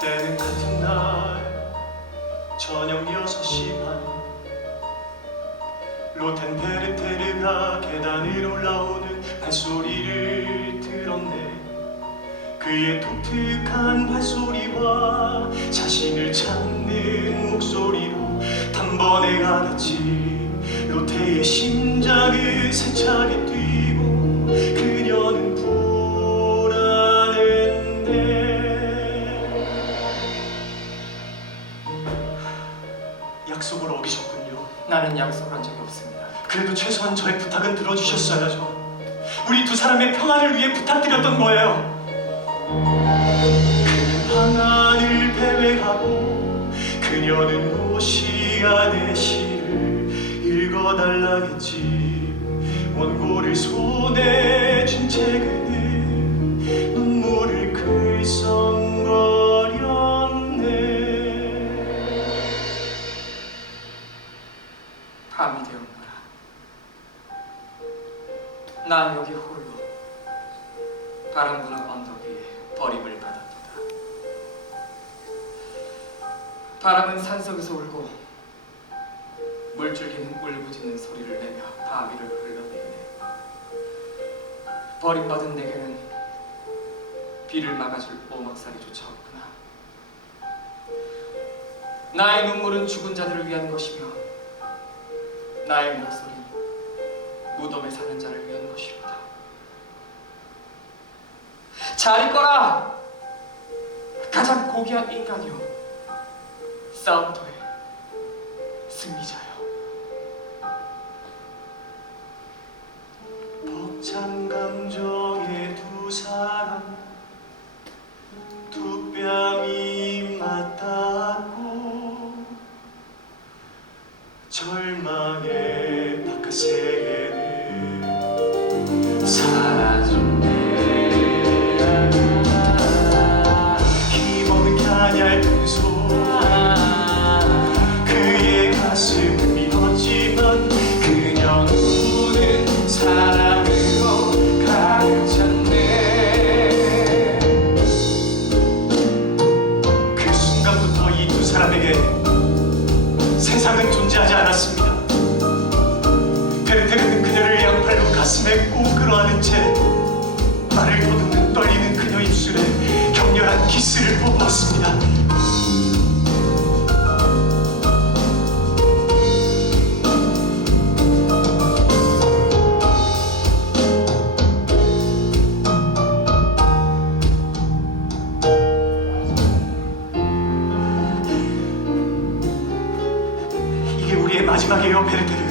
때는 같은 날 저녁 6시 반 로텐베르테르가 계단을 올라오는 발소리를 들었네. 그의 독특한 발소리와 자신을 찾는 목소리로 단번에 알았지 로테의 심장은 세차게 뛰 약속을 어기셨군요 나는 약속을 한 적이 없습니다. 그래도 최소한 저의 부탁은 들어주셨어야죠. 우리 두 사람의 평안을 위해 부탁드렸던 거예요. 그 방안을 배회하고 그녀는 오시안의 시를 읽어달라겠지. 원고를 손에 난 여기 홀로 다른 문학 언덕 위에 버림을 받았도다. 바람은 산속에서 울고 물줄기는 울부짖는 소리를 내며 바위를 흘러내리네. 버림받은 내게는 비를 막아줄 오막살이조차 없구나. 나의 눈물은 죽은 자들을 위한 것이며 나의 목소리는 무덤에 사는 자를 위한 것이로다. 잘 있거라! 가장 고귀한 인간이요. 싸움터의 승리자요. 벅찬 감정의 두 사람 두 뺨이 맞닿고 절망의 바깥 세계는 세상은 존재하지 않았습니다. 베르테르는 그녀를 양팔로 가슴에 꼭 끌어안은 채 말을 더듬는 떨리는 그녀 입술에 격렬한 키스를 뽀뽀했습니다 이게 우리의 마지막이에요, 베르테르.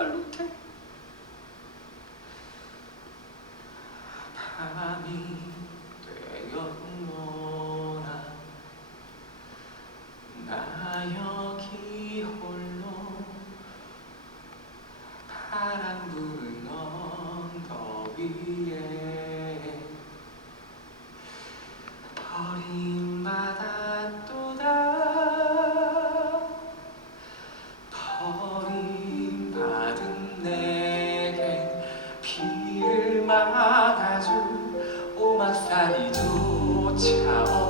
제발 로테. 밤이 되었노라 나 여기 홀로 파란 부른 언덕 위에 막아줄 오막살이 조차 없네